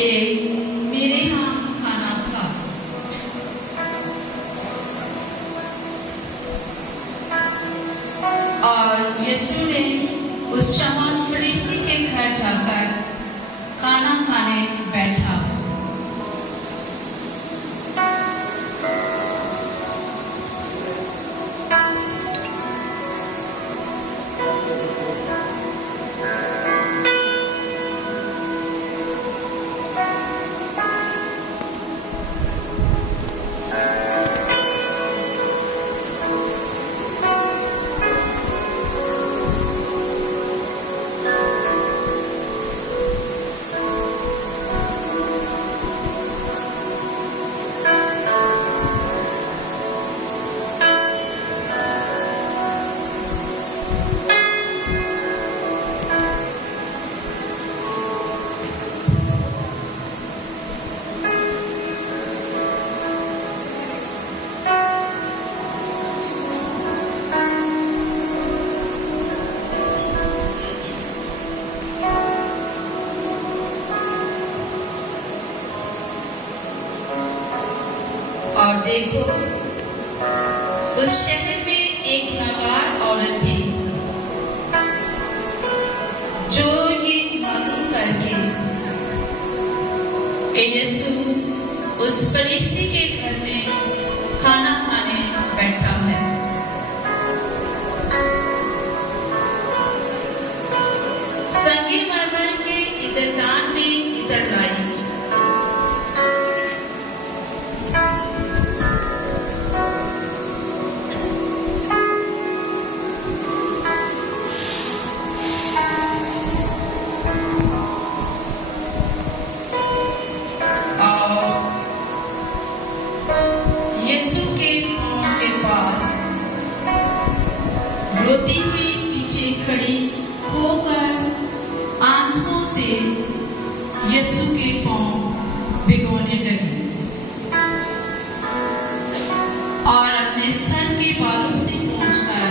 कि मेरे यहाँ खाना खा। और यीशु ने उस शमौन फरीसी के घर जाकर खाना खाने बैठा। और देखो, उस शहर में एक नागार औरत थी जो ये मालूम करके कि यीशु उस फरीसी के घर में खाना खाने बैठा है, संगमरमर के इत्रदान में इत्र लाई। यीशु के पांव के पास रोती हुई पीछे खड़ी होकर आंसुओं से यीशु के पांव भिगोने लगी और अपने सर के बालों से पोंछकर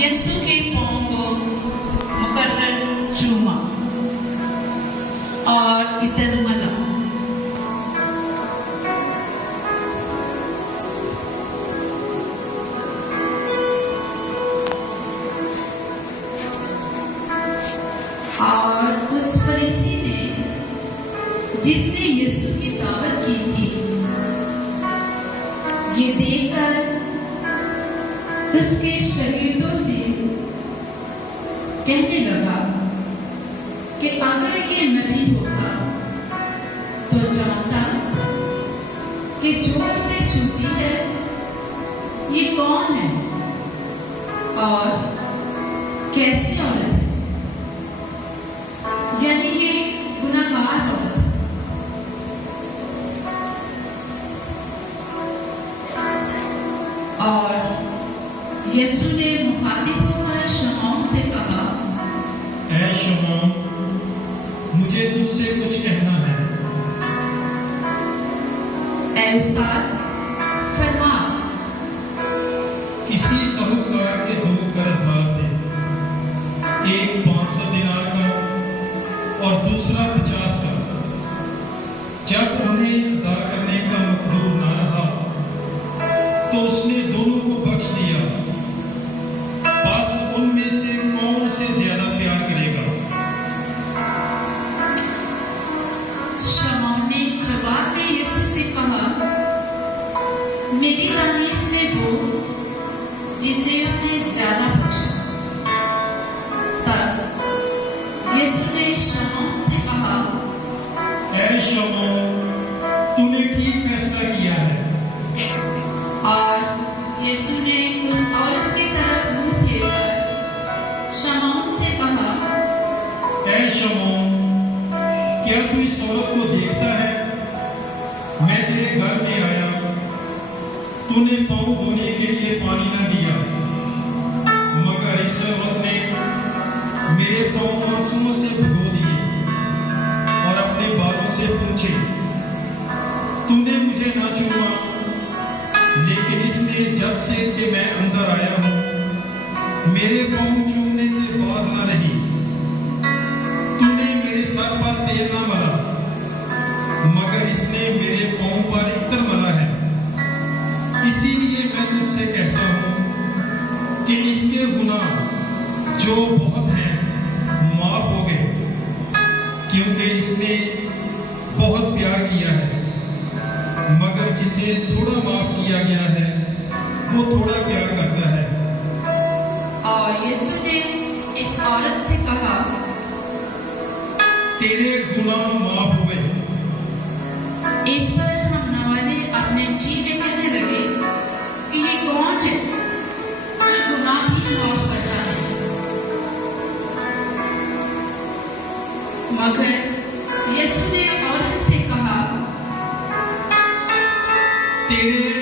यीशु के पांव को मुकर्रर चूमा और इत्र मला। और उस फरीसी ने जिसने यीशु की दावत की थी, ये देखकर उसके शरीरों से कहने लगा कि अगर ये नदी होता तो जानता कि जो उसे छूती है ये कौन है और कैसी औरत है, यानी ये गुनाहगार औरत है। और यीशु ने मुखातिब होकर शमौन से कहा, ऐ शमौन, मुझे तुझसे कुछ कहना है। ऐ उस्ताद, फरमा। किसी साहूकार के दो कर्जदार थे, एक 500 दिनार का और दूसरा 50 का। जब उन्हें अदा करने का मकदूर ना रहा तो उसने दोनों को बख्श दिया। बस उनमें से कौन उसे ज्यादा प्यार करेगा? शमौन ने जवाब में यीशु से कहा, मेरी दानिश में वो जिसे उसने ज्यादा बख्शा। तब यीशु ने शमौन से कहा, ऐ शमौन, तूने ठीक फैसला किया है। और यीशु ने उस औरत की तरफ मुंह फेरकर शमौन से कहा, ऐ शमौन, क्या तू इस औरत को देखता है? मैं तेरे घर में आया, तूने पाँव धोने के लिए पानी न दिया, मगर इस औरत ने मेरे पाँव आंसुओं से भिगो दिए और अपने बालों से पूछे। तूने मुझे ना चूमा, लेकिन इसने जब से कि मैं अंदर आया हूं मेरे पाँव चूमने से बाज न रही। तूने मेरे सर पर तेल न मला, जिसे थोड़ा माफ किया गया है वो थोड़ा प्यार करता है। और यीशु ने इस औरत से कहा, तेरे गुनाह माफ हुए। इस पर हम नवाने अपने जी में कहने लगे कि ये कौन है जो गुनाह भी माफ करता है। मगर यीशु ने औरत से कहा, तेरे